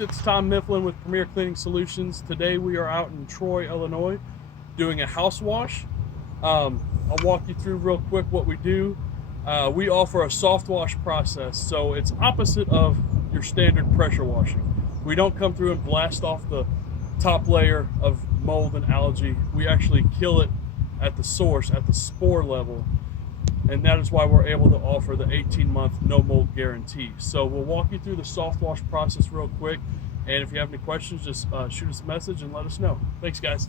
It's Tom Mifflin with Premier Cleaning Solutions. Today we are out in Troy, Illinois, doing a house wash. I'll walk you through real quick what we do. We offer a soft wash process, so it's opposite of your standard pressure washing. We don't come through and blast off the top layer of mold and algae. We actually kill it at the source, at the spore level, and that is why we're able to offer the 18-month no mold guarantee. So we'll walk you through the soft wash process real quick, and if you have any questions, just shoot us a message and let us know. Thanks, guys.